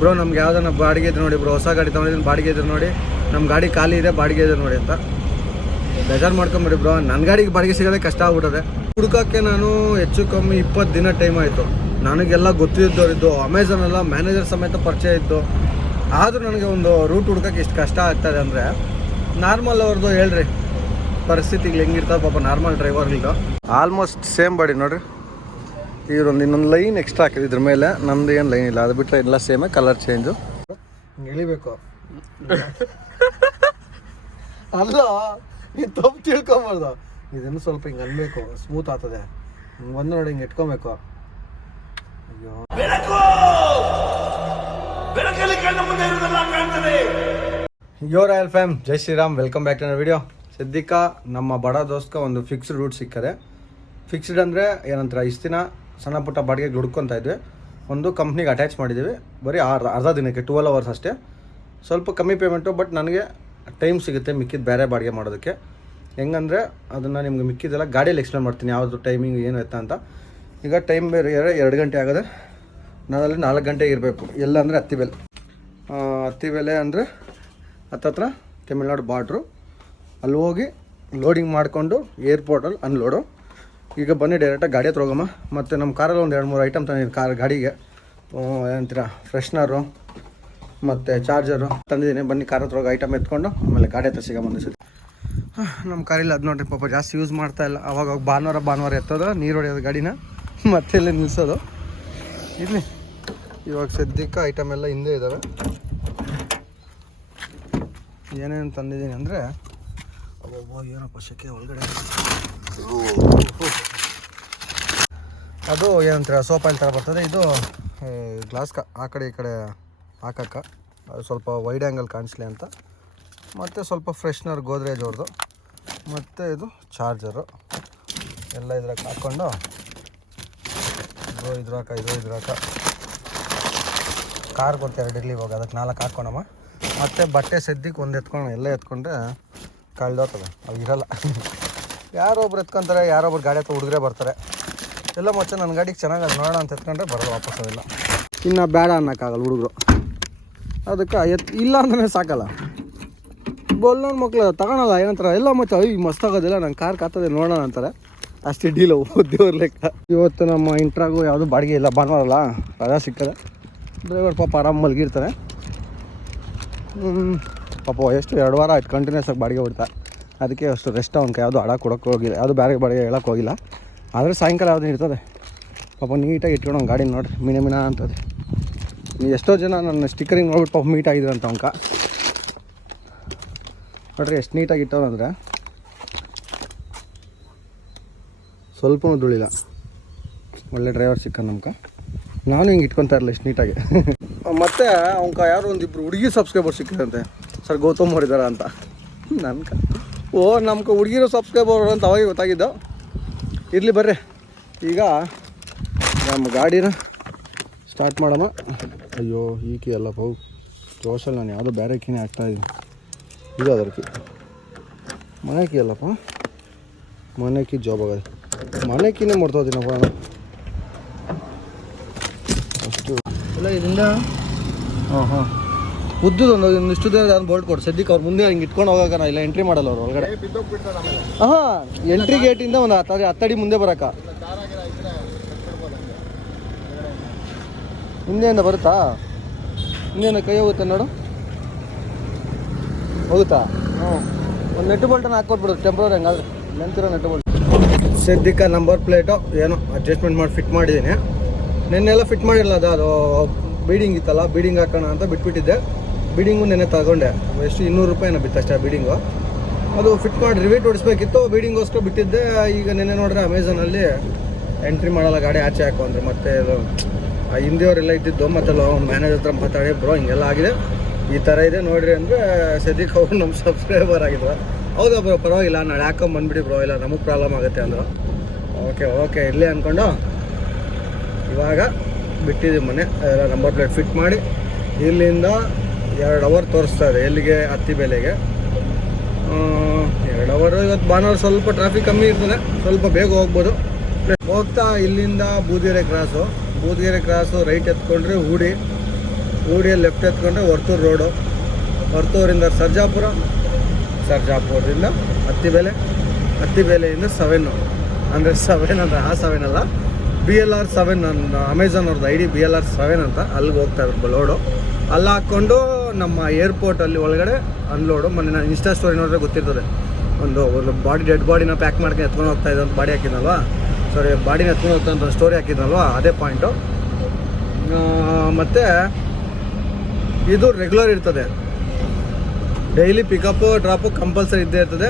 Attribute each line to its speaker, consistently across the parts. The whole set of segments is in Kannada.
Speaker 1: ಬ್ರೋ ನಮ್ಗೆ ಯಾವ್ದನ್ನ ಬಾಡಿಗೆ ಇದ್ರೆ ನೋಡಿ ಬ್ರೋ ಹೊಸ ಗಾಡಿ ತೊಗೊಂಡಿದ್ದೀನಿ, ಬಾಡಿಗೆ ಇದ್ರೆ ನೋಡಿ. ನಮ್ಮ ಗಾಡಿ ಖಾಲಿ ಇದೆ, ಬಾಡಿಗೆ ಇದೆ ನೋಡಿ ಅಂತ. ಬೇಜಾರು ಮಾಡ್ಕೊಂಬಿಡಿ ಬ್ರೋ ನನ್ನ ಗಾಡಿಗೆ ಬಾಡಿಗೆ ಸಿಗೋದೇ ಕಷ್ಟ ಆಗ್ಬಿಟ್ಟದೆ ಹುಡುಕಕ್ಕೆ ನಾನು ಹೆಚ್ಚು ಕಮ್ಮಿ ಇಪ್ಪತ್ತು ದಿನ ಟೈಮ್ ಆಯಿತು. ನನಗೆಲ್ಲ ಗೊತ್ತಿದ್ದವರಿದ್ದು ಅಮೆಝಾನ್ ಎಲ್ಲ ಮ್ಯಾನೇಜರ್ ಸಮೇತ ಪರಿಚಯ ಇತ್ತು ಆದರೂ ನನಗೆ ಒಂದು ರೂಟ್ ಹುಡ್ಕೋಕ್ಕೆ ಇಷ್ಟು ಕಷ್ಟ ಆಗ್ತದೆ ಅಂದರೆ ನಾರ್ಮಲ್ ಅವ್ರದ್ದು ಹೇಳ್ರಿ. ಪರಿಸ್ಥಿತಿಗಳು ಹೆಂಗಿರ್ತಾವೆ ಪಾಪ ನಾರ್ಮಲ್ ಡ್ರೈವರ್ಗಳು ಆಲ್ಮೋಸ್ಟ್ ಸೇಮ್ ಬಾಡಿ ನೋಡ್ರಿ. ಇವ್ರೊಂದು ಇನ್ನೊಂದು ಲೈನ್ ಎಕ್ಸ್ಟ್ರಾ ಹಾಕಿದೆ ಇದ್ರ ಮೇಲೆ. ನಂದು ಏನು ಲೈನ್ ಇಲ್ಲ, ಅದು ಬಿಟ್ಟರೆ ಎಲ್ಲ ಸೇಮೇ ಕಲರ್ ಚೇಂಜು ಎಳಿಬೇಕು. ಅಲ್ಲ, ನೀನು ತಪ್ಪು ತಿಳ್ಕೊಬಾರ್ದು. ಇದನ್ನು ಸ್ವಲ್ಪ ಹಿಂಗೆ ಅನ್ಬೇಕು ಸ್ಮೂತ್ ಆಗ್ತದೆ. ಹಿಂಗೆ ಒಂದು ನೋಡಿ ಹಿಂಗೆ ಇಟ್ಕೊಬೇಕು. ಅಯ್ಯೋ. ಯೋ ರಾಯಲ್ ಫ್ಯಾಮ್ ಜೈ ಶ್ರೀರಾಮ್ ವೆಲ್ಕಮ್ ಬ್ಯಾಕ್ ಟು ನನ್ನ ವಿಡಿಯೋ ಸಿದ್ದಿಕ್ಕ ನಮ್ಮ ಬಡ ದೋಸ್ತ ಒಂದು ಫಿಕ್ಸ್ಡ್ ರೂಟ್ ಸಿಕ್ಕರೆ ಫಿಕ್ಸ್ಡ್ ಅಂದರೆ ಏನಂತಾರೆ, ಇಷ್ಟು ದಿನ ಸಣ್ಣ ಪುಟ್ಟ ಬಾಡಿಗೆಗೆ ದುಡ್ಕೊತ ಇದ್ವಿ. ಒಂದು ಕಂಪ್ನಿಗೆ ಅಟ್ಯಾಚ್ ಮಾಡಿದ್ದೀವಿ ಬರೀ ಅರ್ಧ ಅರ್ಧ ದಿನಕ್ಕೆ ಟ್ವೆಲ್ ಅವರ್ಸ್ ಅಷ್ಟೇ. ಸ್ವಲ್ಪ ಕಮ್ಮಿ ಪೇಮೆಂಟು ಬಟ್ ನನಗೆ ಟೈಮ್ ಸಿಗುತ್ತೆ ಮಿಕ್ಕಿದ ಬೇರೆ ಬಾಡಿಗೆ ಮಾಡೋದಕ್ಕೆ. ಹೆಂಗಂದರೆ ಅದನ್ನು ನಿಮ್ಗೆ ಮಿಕ್ಕಿದೆಲ್ಲ ಗಾಡಿಯಲ್ಲಿ ಎಕ್ಸ್ಪ್ಲೇನ್ ಮಾಡ್ತೀನಿ, ಯಾವುದು ಟೈಮಿಂಗ್ ಏನು ಅಂತ. ಈಗ ಟೈಮ್ ಬೇರೆ ಎರಡು ಗಂಟೆ ಆಗದೆ ನಾನಲ್ಲಿ ನಾಲ್ಕು ಗಂಟೆಗೆ ಇರಬೇಕು. ಎಲ್ಲ ಅಂದರೆ ಹತ್ತಿಬೆಲೆ ಹತ್ತಿಬೆಲೆ ಅಂದರೆ ಹತ್ತತ್ರ ತಮಿಳ್ನಾಡು ಬಾರ್ಡ್ರು ಅಲ್ಲಿ ಹೋಗಿ ಲೋಡಿಂಗ್ ಮಾಡಿಕೊಂಡು ಏರ್ಪೋರ್ಟಲ್ಲಿ ಅನ್ಲೋಡು ಈಗ ಬನ್ನಿ ಡೈರೆಕ್ಟಾಗಿ ಗಾಡಿ ಹತ್ರ ಹೋಗಮ್ಮ ಮತ್ತು ನಮ್ಮ ಕಾರಲ್ಲಿ ಒಂದು ಎರಡು ಮೂರು ಐಟಮ್ ತಂದಿದ್ದೀನಿ ಕಾರ್ ಗಾಡಿಗೆ. ಏನಂತೀರ? ಫ್ರೆಶ್ನರು ಮತ್ತು ಚಾರ್ಜರು ತಂದಿದ್ದೀನಿ ಬನ್ನಿ ಕಾರ್ ಹತ್ರ ಹೋಗಿ ಐಟಮ್ ಎತ್ಕೊಂಡು, ಆಮೇಲೆ ಗಾಡಿ ಹತ್ರ ಸಿಗ ಹಾಂ ನಮ್ಮ ಕಾರಿಲ್ಲ ಅದು ನೋಡ್ರಿ ಪಾಪ ಜಾಸ್ತಿ ಯೂಸ್ ಮಾಡ್ತಾ ಇಲ್ಲ. ಅವಾಗ ಭಾನುವಾರ ಭಾನುವಾರ ಎತ್ತೋದು, ನೀರು ಹೊಡೆಯೋದು ಗಾಡಿನ. ಮತ್ತೆ ಇಲ್ಲಿ ನಿಲ್ಲಿಸೋದು ಇರಲಿ. ಇವಾಗ ಸದ್ಯಕ್ಕೆ ಐಟಮ್ ಎಲ್ಲ ಹಿಂದೆ ಇದ್ದಾವೆ ಏನೇನು ತಂದಿದ್ದೀನಿ ಅಂದರೆ ಏನಪ್ಪ ಶೆಕೆ, ಒಳಗಡೆ. ಅದು ಏನಂತೀರ, ಸೋಪ್ ಆಯಿಲ್ ಥರ ಬರ್ತದೆ. ಇದು ಗ್ಲಾಸ್ ಕ ಆ ಕಡೆ ಈ ಕಡೆ ಹಾಕಕ್ಕೆ. ಸ್ವಲ್ಪ ವೈಡ್ ಆ್ಯಂಗಲ್ ಕಾಣಿಸ್ಲಿ ಅಂತ. ಮತ್ತು ಸ್ವಲ್ಪ ಫ್ರೆಶ್ನರ್ ಗೋದ್ರೇಜ್ ಅವ್ರದ್ದು ಮತ್ತು ಇದು ಚಾರ್ಜರು ಎಲ್ಲ ಇದ್ರಾಗ ಹಾಕ್ಕೊಂಡು ಇದು ಇದ್ರಾಕ ಇದು ಇದ್ರಾಕ ಕಾರ್ ಕೊಡ್ತಾರೆ ಎರಡು ಇರಲಿ ಇವಾಗ ಅದಕ್ಕೆ ನಾಲ್ಕು ಹಾಕ್ಕೊಳಮ್ಮ ಮತ್ತು ಬಟ್ಟೆ ಸದ್ಯಕ್ಕೆ ಒಂದು ಎತ್ಕೊಂಡು ಎಲ್ಲ ಎತ್ಕೊಂಡ್ರೆ ಕಳ್ದೋಗ್ತದೆ. ಅವು ಇರಲ್ಲ. ಯಾರೊಬ್ರು ಎತ್ಕೊಂತಾರೆ, ಯಾರೊಬ್ರು ಗಾಡಿ ಹತ್ರ ಹುಡುಗ್ರೆ ಬರ್ತಾರೆ. ಎಲ್ಲ ಮಚ್ಚ ನನ್ನ ಗಾಡಿಗೆ ಚೆನ್ನಾಗಿ ನೋಡೋಣ ಅಂತ ಎತ್ಕೊಂಡ್ರೆ ಬರೋದು ವಾಪಸ್ ಅದಿಲ್ಲ. ಇನ್ನು ಬೇಡ ಅನ್ನೋಕ್ಕಾಗಲ್ಲ ಹುಡುಗರು. ಅದಕ್ಕೆ ಎತ್ ಇಲ್ಲ ಅಂದ್ರೆ ಸಾಕಲ್ಲ. ಬಲ್ಲೋನ್ ಮಕ್ಳು ತಗೊಳಲ್ಲ, ಏನಂತಾರೆ, ಎಲ್ಲ ಮತ್ತೆ ಅಯ್ಯ ಮಸ್ತ್ ಆಗೋದಿಲ್ಲ, ನಂಗೆ ಕಾರ್ ಕಾತದೆ, ನೋಡೋಣ ಅಂತಾರೆ. ಅಷ್ಟೇ ಡೀಲ್ ದೇವ್ರ ಲೆಕ್ಕ. ಇವತ್ತು ನಮ್ಮ ಇಂಟ್ರಾಗು ಯಾವುದು ಬಾಡಿಗೆ ಇಲ್ಲ ಭಾನುವಾರಲ್ಲ ರಜಾ ಸಿಕ್ಕದೆ ಡ್ರೈವರ್ ಪಾಪ ಆರಾಮ್ ಮಲಗಿರ್ತಾರೆ. ಪಾಪ ಎಷ್ಟು, ಎರಡು ವಾರ ಆಯ್ತು ಕಂಟಿನ್ಯೂಸ್ ಆಗಿ ಬಾಡಿಗೆ ಹೊಡ್ತಾ. ಅದಕ್ಕೆ ಅಷ್ಟು ರೆಸ್ಟ್ ಅವ್ನಿಗೆ ಯಾವುದು ಹಡ ಕೊಡೋಕೆ ಹೋಗಿಲ್ಲ, ಯಾವುದು ಬೇರೆ ಬಾಡಿಗೆ ಹೇಳೋಕೆ ಹೋಗಿಲ್ಲ. ಆದರೆ ಸಾಯಂಕಾಲ ಯಾವುದು ಇರ್ತದೆ ಪಾಪ ನೀಟಾಗಿ ಇಟ್ಕೊಂಡು ಗಾಡಿ ನೋಡಿ ಮಿನ ಮಿನ ಅಂತದೆ. ಎಷ್ಟೋ ಜನ ನನ್ನ ಸ್ಟಿಕ್ಕರಿಂಗ್ ನೋಡ್ಬಿಟ್ಟು ಪಾಪ ಮೀಟ್ ಅಂತ ಅವ್ಕ ನೋಡ್ರಿ, ಎಷ್ಟು ನೀಟಾಗಿ ಇಟ್ಟವನಂದ್ರೆ ಸ್ವಲ್ಪನೂ ದುಳಿಲ್ಲ. ಒಳ್ಳೆ ಡ್ರೈವರ್ ಸಿಕ್ಕ ನಮ್ಗೆ ನಾನು ಹಿಂಗೆ ಇಟ್ಕೊತಾ ಇರಲಿಲ್ಲ ಎಷ್ಟು ನೀಟಾಗಿ. ಮತ್ತೆ ಅವ್ಕ ಯಾರು ಒಂದಿಬ್ರು ಹುಡುಗಿ ಸಬ್ಸ್ಕ್ರೈಬರ್ ಸಿಕ್ಕಿದಂತೆ ಸರ್ ಗೌತಮ್ ಅವರಿದ್ದಾರ ಅಂತ. ನನ್ಕ. ಓ ನಮ್ಗೆ ಹುಡುಗಿರು ಸಬ್ಸ್ಕ್ರೈಬರ್ ಅಂತ ಅವಾಗ ಗೊತ್ತಾಗಿದ್ದು. ಇರಲಿ ಬರ್ರಿ. ಈಗ ನಮ್ಮ ಗಾಡಿನ ಸ್ಟಾರ್ಟ್ ಮಾಡಮ್ಮ ಅಯ್ಯೋ ಈ ಕೀ ಅಲ್ಲ ಪೌ ಜೋಶಲ್ಲಿ ನಾನು ಯಾವುದೋ ಬೇರೆ ಕೀನೇ ಹಾಕ್ತಾಯಿದ್ದೀನಿ ಇದು ಅದಕ್ಕೆ ಕೀ ಮನೆ ಕೀ ಅಲ್ಲಪ್ಪ? ಮನೆ ಕೀ ಜಾಬ್ ಆಗೋದು. ಮನೆ ಕೀನೇ ಮಾಡ್ತೋದಿನಪ್ಪ ನಾನು. ಅಷ್ಟು. ಇಲ್ಲ ಇದರಿಂದ? ಹಾಂ ಹಾಂ. ಉದ್ದದೊಂದು ಒಂದು ಇಷ್ಟು ದಿನ ನಾನು ಬೋರ್ಡ್ ಕೊಡು ಸದ್ಯಕ್ಕೆ ಅವ್ರು ಮುಂದೆ ಹಿಂಗೆ ಇಟ್ಕೊಂಡು ಹೋಗಾಕ ಇಲ್ಲ ಎಂಟ್ರಿ ಮಾಡಲ್ಲ ಅವ್ರು ಒಳಗಡೆ ಹಾಂ ಎಂಟ್ರಿ ಗೇಟಿಂದ ಒಂದು ಹತ್ತಡಿ ಹತ್ತಡಿ ಮುಂದೆ ಬರಕ ಹಿಂದೆಯಿಂದ ಬರುತ್ತಾ ಹಿಂದೆಯಿಂದ ಕೈ ಹೋಗುತ್ತೆ ನೋಡು ಹೋಗುತ್ತಾ ಹ್ಞೂ ಒಂದು ನೆಟ್ಟು ಬೋಲ್ಟನ್ನು ಹಾಕ್ಕೊಟ್ಬಿಡು ಟೆಂಪ್ರವರಿ ಹಂಗಾದ್ರೆ ನೆಂತಿರೋ ನೆಟ್ಟು ಬೋಲ್ಟ್ ಸದ್ಯಕ್ಕೆ ನಂಬರ್ ಪ್ಲೇಟು ಏನೋ ಅಡ್ಜಸ್ಟ್ಮೆಂಟ್ ಮಾಡಿ ಫಿಟ್ ಮಾಡಿದ್ದೀನಿ ನಿನ್ನೆಲ್ಲ ಫಿಟ್ ಮಾಡಿರಲ್ಲ ಅದು ಅದು ಬೀಡಿಂಗ್ ಇತ್ತಲ್ಲ ಬೀಡಿಂಗ್ ಹಾಕೋಣ ಅಂತ ಬಿಟ್ಬಿಟ್ಟಿದ್ದೆ ಬೀಡಿಂಗು ನೆನೆ ತಗೊಂಡೆ. ಎಷ್ಟು ಇನ್ನೂರು ರೂಪಾಯಿನ ಆ ಬೀಡಿಂಗು. ಅದು ಫಿಟ್ ಮಾಡಿ ರಿವೇಟ್ ಹೊಡಿಸ್ಬೇಕಿತ್ತು ಬೀಡಿಂಗೋಸ್ಕರ ಬಿಟ್ಟಿದ್ದೆ. ಈಗ ನೆನ್ನೆ ನೋಡಿದ್ರೆ ಅಮೆಝಾನಲ್ಲಿ ಎಂಟ್ರಿ ಮಾಡಲ್ಲ, ಗಾಡಿ ಆಚೆ ಹಾಕು ಅಂದರೆ ಮತ್ತೆ ಇದು, ಆ ಹಿಂದಿಯವರೆಲ್ಲ ಇದ್ದಿದ್ದು ಮತ್ತೆ ಮ್ಯಾನೇಜರ್ ಹತ್ರ ಮಾತಾಡಿ, ಬ್ರೋ, ಹಿಂಗೆಲ್ಲ ಆಗಿದೆ. ಈ ಥರ ಇದೆ ನೋಡಿರಿ ಅಂದರೆ ಸದ್ಯಕ್ಕೆ ಅವರು ನಮ್ಮ ಸಬ್ಸ್ಕ್ರೈಬರ್ ಆಗಿದ್ರು. ಹೌದಾ ಬ್ರೋ, ಪರವಾಗಿಲ್ಲ, ನಾಳೆ ಹಾಕೊಂಡು ಬಂದ್ಬಿಡಿ ಬ್ರೋ. ಇಲ್ಲ, ನಮಗೆ ಪ್ರಾಬ್ಲಮ್ ಆಗುತ್ತೆ ಅಂದರು. ಓಕೆ ಓಕೆ, ಇರಲಿ ಅಂದ್ಕೊಂಡು ಇವಾಗ ಬಿಟ್ಟಿದ್ದೀವಿ ಮನೆ. ನಂಬರ್ ಪ್ಲೇಟ್ ಫಿಟ್ ಮಾಡಿ, ಇಲ್ಲಿಂದ ಎರಡು ಅವರ್ ತೋರಿಸ್ತಾ ಇದೆ, ಎಲ್ಲಿಗೆ, ಹತ್ತಿ ಬೆಲೆಗೆ. ಎರಡು ಅವರ್ ಇವತ್ತು ಭಾನುವಾರ ಸ್ವಲ್ಪ ಟ್ರಾಫಿಕ್ ಕಮ್ಮಿ ಇರ್ತದೆ, ಸ್ವಲ್ಪ ಬೇಗ ಹೋಗ್ಬೋದು. ಹೋಗ್ತಾ ಇಲ್ಲಿಂದ Budigere cross Budigere cross right ಎತ್ಕೊಂಡ್ರೆ Hoodi ಹೂಡಿಯಲ್ಲಿ ಲೆಫ್ಟ್ ಎತ್ಕೊಂಡ್ರೆ ವರ್ತೂರು ರೋಡು ವರ್ತೂರಿಂದ ಸರ್ಜಾಪುರ, ಸರ್ಜಾಪುರದಿಂದ ಹತ್ತಿ ಬೆಲೆ, ಹತ್ತಿ ಬೆಲೆಯಿಂದ ಸೆವೆನ್ನು ಅಂದರೆ ಸೆವೆನ್ ಅಂದರೆ ಆ ಸೆವೆನ್ ಅಲ್ಲ B L R seven Amazon ಅವ್ರದ್ದು I D B L R seven ಅಂತ ಅಲ್ಲಿಗೆ ಹೋಗ್ತಾ ಇರೋದು ಲೋಡು ಅಲ್ಲಿ ಹಾಕ್ಕೊಂಡು ನಮ್ಮ ಏರ್ಪೋರ್ಟಲ್ಲಿ ಒಳಗಡೆ ಅನ್ಲೋಡು ಮೊನ್ನೆ ನಾನು ಇನ್ಸ್ಟಾ ಸ್ಟೋರಿ ನೋಡಿದ್ರೆ ಗೊತ್ತಿರ್ತದೆ. ಒಂದು ಒಂದು ಬಾಡಿ ಡೆಡ್ ಬಾಡಿನ ಪ್ಯಾಕ್ ಮಾಡ್ಕೊಂಡು ಎತ್ಕೊಂಡು ಹೋಗ್ತಾ ಇದ್ದಂತ ಬಾಡಿ ಹಾಕಿದ್ನಲ್ವಾ? ಸಾರಿ ಬಾಡಿನ ಎತ್ಕೊಂಡು ಹೋಗ್ತಾ ಅಂತ ಸ್ಟೋರಿ ಹಾಕಿದ್ನಲ್ವಾ? ಅದೇ ಪಾಯಿಂಟು ಮತ್ತು ಇದು ರೆಗ್ಯುಲರ್ ಇರ್ತದೆ. ಡೈಲಿ ಪಿಕಪ್ಪು ಡ್ರಾಪು ಕಂಪಲ್ಸರಿ ಇದ್ದೇ ಇರ್ತದೆ.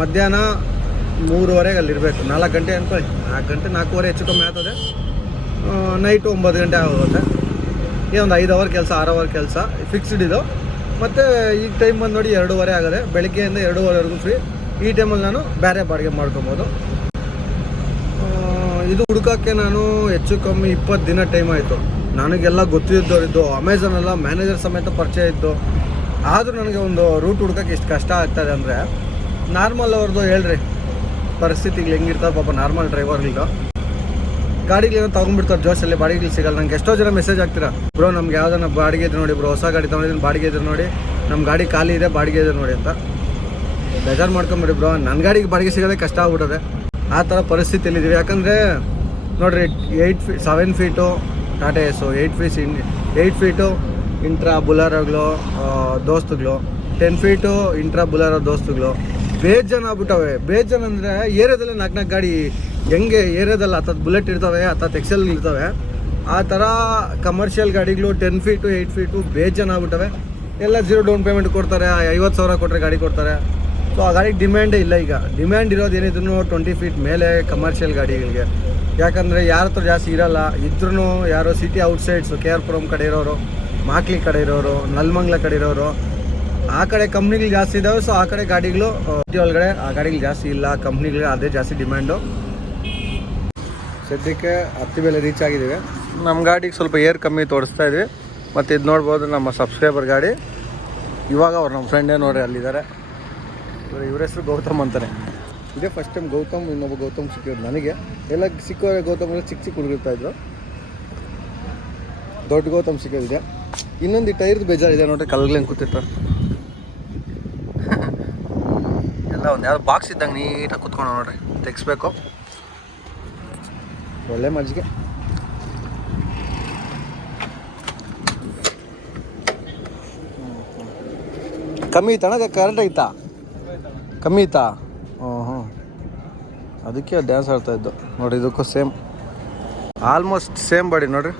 Speaker 1: ಮಧ್ಯಾಹ್ನ ಮೂರುವರೆಗೆ ಅಲ್ಲಿರಬೇಕು. ನಾಲ್ಕು ಗಂಟೆ ಅನ್ಕೊಳ್ಳಿ. ನಾಲ್ಕು ಗಂಟೆ, ನಾಲ್ಕೂವರೆ ಹೆಚ್ಚು ಕಮ್ಮಿ ಆಗ್ತದೆ. ನೈಟ್ ಒಂಬತ್ತು ಗಂಟೆ ಆಗೋಗುತ್ತೆ ಈ ಒಂದು ಐದು ಅವರ್ ಕೆಲಸ, ಆರು ಅವರ್ ಕೆಲಸ ಫಿಕ್ಸ್ಡ್ ಇದು. ಮತ್ತು ಈಗ ಟೈಮ್ ಬಂದು ನೋಡಿ ಎರಡೂವರೆ ಆಗದೆ, ಬೆಳಗ್ಗೆಯಿಂದ ಎರಡೂವರೆವರೆಗೂ ಫ್ರೀ ಈ ಟೈಮಲ್ಲಿ ನಾನು ಬೇರೆ ಬಾಡಿಗೆ ಮಾಡ್ಕೊಬೋದು. ಇದು ಹುಡುಕೋಕ್ಕೆ ನಾನು ಹೆಚ್ಚು ಕಮ್ಮಿ ಇಪ್ಪತ್ತು ದಿನ ಟೈಮ್ ಆಯಿತು. ನನಗೆಲ್ಲ ಗೊತ್ತಿದ್ದವರಿದ್ದು ಅಮೆಝಾನ್ ಎಲ್ಲ ಮ್ಯಾನೇಜರ್ ಸಮೇತ ಪರಿಚಯ ಇದ್ದು. ಆದರೂ ನನಗೆ ಒಂದು ರೂಟ್ ಹುಡ್ಕೋಕ್ಕೆ ಇಷ್ಟು ಕಷ್ಟ ಆಗ್ತದೆ ಅಂದರೆ ನಾರ್ಮಲ್ ಅವ್ರದ್ದು ಹೇಳ್ರಿ. ಪರಿಸ್ಥಿತಿಗಳು ಹೆಂಗಿರ್ತಾರೆ ಪಾಪ ನಾರ್ಮಲ್ ಡ್ರೈವರ್ಗಳು ಗಾಡಿಗಳೇನೋ ತೊಗೊಂಡ್ಬಿಡ್ತಾರೆ ಜೋಶಲ್ಲಿ ಬಾಡಿಗೆ ಸಿಗಲ್ಲ. ನಂಗೆ ಎಷ್ಟೋ ಜನ ಮೆಸೇಜ್ ಆಗ್ತೀರಾ ಬ್ರೋ, ನಮ್ಗೆ ಯಾವ್ದಾನ ಬಾಡಿಗೆ ಇದ್ರೆ ನೋಡಿ ಬ್ರೋ, ಹೊಸ ಗಾಡಿ ತೊಗೊಂಡಿದ್ದೀನಿ, ಬಾಡಿಗೆ ಇದ್ರೆ ನೋಡಿ ನಮ್ಮ ಗಾಡಿ ಖಾಲಿ ಇದೆ, ಬಾಡಿಗೆ ಇದೆ ನೋಡಿ ಅಂತ. ಬೇಜಾರು ಮಾಡ್ಕೊಂಬಿಡಿ ಬ್ರೋ ನನ್ನ ಗಾಡಿಗೆ ಬಾಡಿಗೆ ಸಿಗೋದೇ ಕಷ್ಟ ಆಗ್ಬಿಟ್ಟದೆ ಆ ಥರ ಪರಿಸ್ಥಿತಿಯಲ್ಲಿದ್ದೀವಿ. ಯಾಕಂದರೆ, ನೋಡಿರಿ eight feet seven feet Tata S eight feet in eight feet Intra ಬುಲಾರೋಗಳು ದೋಸ್ತುಗಳು ಟೆನ್ ಫೀಟು ಇಂಟ್ರಾ ಬುಲಾರೋ ದೋಸ್ತುಗಳು. ಬೇಜಾನ್ ಆಗ್ಬಿಟ್ಟವೆ. ಬೇಜಾನ್ ಅಂದರೆ, ಏರಿಯಾದಲ್ಲಿ ನಾಲ್ಕು ನಾಲ್ಕು ಗಾಡಿ ಹೆಂಗೆ ಏರಿಯಾದಲ್ಲಿ ಹತ್ತತ್ತು ಬುಲೆಟ್ ಇರ್ತವೆ, ಹತ್ತತ್ತು ಎಕ್ಸೆಲ್ ಇರ್ತವೆ, ಆ ಥರ ಕಮರ್ಷಿಯಲ್ ಗಾಡಿಗಳು ಟೆನ್ ಫೀಟು ಏಯ್ಟ್ ಫೀಟು ಬೇಜಾನ್ ಆಗ್ಬಿಟ್ಟವೆ ಎಲ್ಲ ಜೀರೋ ಡೌನ್ ಪೇಮೆಂಟ್ ಕೊಡ್ತಾರೆ, ಐವತ್ತು ಸಾವಿರ ಕೊಟ್ಟರೆ ಗಾಡಿ ಕೊಡ್ತಾರೆ. ಸೊ ಆ ಗಾಡಿಗೆ ಡಿಮ್ಯಾಂಡೇ ಇಲ್ಲ ಈಗ. ಡಿಮ್ಯಾಂಡ್ ಇರೋದು ಏನಿದ್ರು ಟ್ವೆಂಟಿ ಫೀಟ್ ಮೇಲೆ ಕಮರ್ಷಿಯಲ್ ಗಾಡಿಗಳಿಗೆ. ಯಾಕಂದರೆ ಯಾರ ಹತ್ರ ಜಾಸ್ತಿ ಇರಲ್ಲ. ಇದ್ರೂ ಯಾರೋ city outsides K R Puram ಕಡೆ ಇರೋರು ಮಾಕ್ಲಿ ಕಡೆ ಇರೋರು ನಲ್ಮಂಗ್ಲ ಕಡೆ ಇರೋರು, ಆ ಕಡೆ ಕಂಪ್ನಿಗಳು ಜಾಸ್ತಿ ಇದ್ದಾವೆ ಸೊ ಆ ಕಡೆ ಗಾಡಿಗಳು ಒಳಗಡೆ ಆ ಗಾಡಿಗಳು ಜಾಸ್ತಿ ಇಲ್ಲ. ಕಂಪ್ನಿಗಳಿಗೆ ಅದೇ ಜಾಸ್ತಿ ಡಿಮ್ಯಾಂಡು ಸದ್ಯಕ್ಕೆ ಹತ್ತು ಬೆಲೆ ರೀಚ್ ಆಗಿದ್ದೀವಿ ನಮ್ಮ ಗಾಡಿಗೆ ಸ್ವಲ್ಪ ಏರ್ ಕಮ್ಮಿ ತೋರಿಸ್ತಾ ಇದ್ವಿ. ಮತ್ತು ಇದು ನೋಡ್ಬೋದು ನಮ್ಮ ಸಬ್ಸ್ಕ್ರೈಬರ್ ಗಾಡಿ. ಇವಾಗ ಅವ್ರು ನಮ್ಮ ಫ್ರೆಂಡೇ ನೋಡ್ರಿ ಅಲ್ಲಿದ್ದಾರೆ ಇವ್ರ ಹೆಸರು ಗೌತಮ್ ಅಂತಾನೆ. ಇದೇ ಫಸ್ಟ್ ಟೈಮ್ ಗೌತಮ್, ಇನ್ನೊಬ್ಬ ಗೌತಮ್ ಸಿಕ್ಕಿರೋದು ನನಗೆ. ಎಲ್ಲ ಸಿಕ್ಕೋ ಗೌತಮ್ ಚಿಕ್ಕ ಚಿಕ್ಕ ಹುಡುಗಿರ್ತಾ ಇದ್ರು. ದೊಡ್ಡ ಗೌತಮ್ ಸಿಕ್ಕೋದಿದೆ ಇನ್ನೊಂದು ಈ ಟೈರ್ದು ಬೇಜಾರಿದೆ ನೋಡ್ರಿ ಕಲ್ಗ್ಲೇನು ಕೂತಿರ್ತಾರೆ ಎಲ್ಲ ಒಂದು ಯಾವ್ದು ಬಾಕ್ಸ್ ಇದ್ದಂಗೆ ನೀಟಾಗಿ ಕುತ್ಕೊಂಡು ನೋಡ್ರಿ, ತೆಗಿಸ್ಬೇಕು. ಒಳ್ಳೆ ಮಜ್ಜಿಗೆ. ಕಮ್ಮಿ ಇತ್ತಣ ಕರೆಂಟ್ ಐತಾ? ಕಮ್ಮಿ ಇತ್ತಾ ಹ್ಞೂ ಹ್ಞೂ ಅದಕ್ಕೆ ಡ್ಯಾನ್ಸ್ ಆಡ್ತಾ ಇದ್ದು. ನೋಡಿ, ಇದಕ್ಕೂ ಸೇಮ್ ಆಲ್ಮೋಸ್ಟ್ ಸೇಮ್ ಬಾಡಿ ನೋಡ್ರಿ.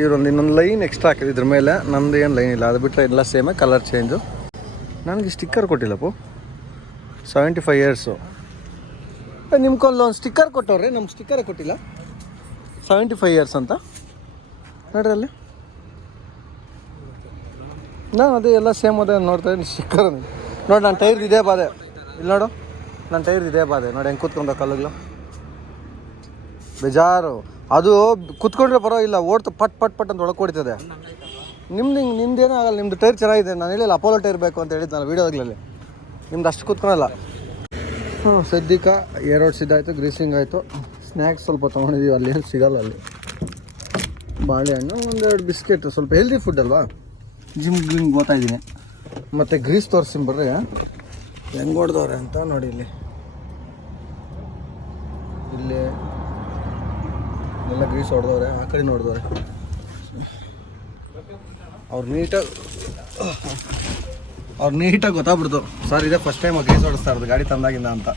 Speaker 1: ಇವ್ರೊಂದು ಇನ್ನೊಂದು ಲೈನ್ ಎಕ್ಸ್ಟ್ರಾ ಹಾಕಿದ್ರು ಇದ್ರ ಮೇಲೆ. ನಂದು ಏನು ಲೈನ್ ಇಲ್ಲ. ಅದು ಬಿಟ್ಟರೆ ಎಲ್ಲ ಸೇಮೇ ಕಲರ್ ಚೇಂಜು ನನಗೆ ಸ್ಟಿಕ್ಕರ್ ಕೊಟ್ಟಿಲ್ಲಪ್ಪು. ಸೆವೆಂಟಿ ಫೈವ್ ಇಯರ್ಸು ನಿಮ್ಗೊಂದು ಒಂದು ಸ್ಟಿಕ್ಕರ್ ಕೊಟ್ಟವ್ರೆ ನಮ್ಮ ಸ್ಟಿಕ್ಕರೇ ಕೊಟ್ಟಿಲ್ಲ. ಸೆವೆಂಟಿ ಫೈವ್ ಇಯರ್ಸ್ ಅಂತ. ನೋಡ್ರಿ ಅಲ್ಲಿ. ನಾನು ಅದೇ ಎಲ್ಲ ಸೇಮ್ ಅದೇ ನೋಡ್ತಾ ಇದ್ದೀನಿ ಸ್ಟಿಕ್ಕರ್ ನೋಡಿ, ನಾನು ಟೈರ್ದು ಇದೇ ಬಾಧೆ. ಇಲ್ಲಿ ನೋಡು. ನನ್ನ ಟೈರ್ದು ಇದೇ ಬಾಧೆ. ನೋಡಿ, ಹೆಂಗೆ ಕೂತ್ಕೊಂಡ ಕಲ್ಲುಗಳು. ಬೇಜಾರು. ಅದು ಕುತ್ಕೊಂಡ್ರೆ ಪರವಾಗಿಲ್ಲ, ಓಡ್ತು ಪಟ್ ಪಟ್ ಪಟ್ ಅಂತ ಒಳಗೆ ಕೊಡ್ತದೆ ನಿಮ್ದು ಹಿಂಗೆ ನಿಮ್ದೇನೂ ಆಗಲ್ಲ. ನಿಮ್ಮದು ಟೈರ್ ಚೆನ್ನಾಗಿದೆ. ನಾನು ಹೇಳಿಲ್ಲ ಅಪೋಲೋ ಟೈರ್ ಬೇಕು ಅಂತ ಹೇಳಿದ್ನಲ್ಲ ವೀಡಿಯೋಗಳಲ್ಲಿ ನಿಮ್ದು ಅಷ್ಟು ಕುತ್ಕೊಳಲ್ಲ. ಸದ್ಯಕ್ಕೆ ಏರ್ ಓಡಿಸಿದ್ದಾಯ್ತು ಗ್ರೀಸಿಂಗ್ ಆಯಿತು. ಸ್ನ್ಯಾಕ್ಸ್ ಸ್ವಲ್ಪ ತೊಗೊಂಡಿದ್ದೀವಿ ಅಲ್ಲಿ ಏನು ಸಿಗಲ್ಲ ಅಲ್ಲಿ. ಬಾಳೆಹಣ್ಣು, ಒಂದೆರಡು ಬಿಸ್ಕೆಟ್, ಸ್ವಲ್ಪ ಹೆಲ್ದಿ ಫುಡ್ ಅಲ್ವಾ? ಜಿಮ್ ಗಿಮ್ ಇದ್ದೀನಿ. ಮತ್ತು ಗ್ರೀಸ್ ಬರ್ರಿ ಹೆಂಗೆ ಹೊಡೆದವ್ರೆ ಅಂತ ನೋಡಿ ಇಲ್ಲಿ. ಇಲ್ಲಿ ಎಲ್ಲ ಗ್ರೀಸ್ ಹೊಡೆದವ್ರೆ, ಆ ಕಡೆ ನೋಡಿದವ್ರೆ ಅವ್ರು ನೀಟಾಗಿ ಅವ್ರು ನೀಟಾಗಿ ಗೊತ್ತಾಗ್ಬಿಡ್ತು. ಸರ್, ಇದೇ ಫಸ್ಟ್ ಟೈಮ್ ಗೇಸ್ ಹೊಡಿಸ್ತಾ ಇರೋದು, ಗಾಡಿ ತಂದಾಗಿಂದ ಅಂತ.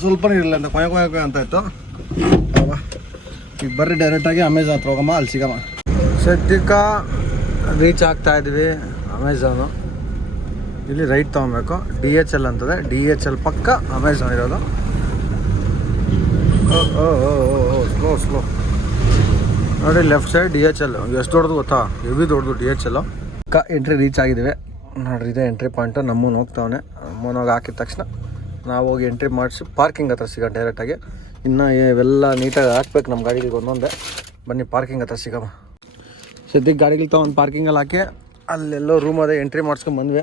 Speaker 1: ಸ್ವಲ್ಪ ಇರಲಿಲ್ಲ ಅಂತ ಕೊನೆ ಕೊನೆ ಕೊನೆ ಅಂತ ಇತ್ತು. ಈಗ ಬರ್ರಿ ಡೈರೆಕ್ಟಾಗಿ ಅಮೆಝಾನ್ ಹತ್ರ ಹೋಗಮ್ಮ, ಅಲ್ಲಿ ಸಿಗಮ್ಮ. ಸದ್ಯಕ್ಕ ರೀಚ್ ಆಗ್ತಾ ಇದ್ವಿ ಅಮೆಝಾನು ಇಲ್ಲಿ ರೈಟ್ ತೊಗೊಬೇಕು. ಡಿ ಎಚ್ ಎಲ್ ಅಂತದೆ. ಡಿ ಎಚ್ ಎಲ್ ಪಕ್ಕ ಅಮೆಝಾನ್ ಇರೋದು. ಓ ಓ ಓ ಸ್ಲೋ ಸ್ಲೋ ನೋಡಿ left side D H L ಎಷ್ಟು ದೊಡ್ಡದು ಗೊತ್ತಾ? ಹೆವಿ ದೊಡ್ಡದು ಡಿ ಎಚ್ ಎಲ್ ಪಕ್ಕ ಎಂಟ್ರಿ ರೀಚ್ ಆಗಿದ್ದೀವಿ ನೋಡ್ರಿ, ಇದೆ ಎಂಟ್ರಿ ಪಾಯಿಂಟು ನಮ್ಮನ್ನು ಹೋಗ್ತಾವನೆ. ನಮ್ಮನ್ನು ಹಾಕಿದ ತಕ್ಷಣ ನಾವು ಹೋಗಿ ಎಂಟ್ರಿ ಮಾಡಿಸಿ ಪಾರ್ಕಿಂಗ್ ಹತ್ರ ಸಿಗೋ ಡೈರೆಕ್ಟಾಗಿ ಇನ್ನು ಇವೆಲ್ಲ ನೀಟಾಗಿ ಹಾಕ್ಬೇಕು ನಮ್ಮ ಗಾಡಿಗಳಿಗೆ ಒಂದೊಂದೇ. ಬನ್ನಿ ಪಾರ್ಕಿಂಗ್ ಹತ್ರ ಸಿಗಮ್ಮ ಸದ್ಯಕ್ಕೆ ಗಾಡಿಗಳು ತಗೊಂಡು ಪಾರ್ಕಿಂಗಲ್ಲಿ ಹಾಕಿ ಅಲ್ಲೆಲ್ಲೋ ರೂಮ್ ಅದೇ ಎಂಟ್ರಿ ಮಾಡಿಸ್ಕೊಂಡು ಬಂದ್ವಿ.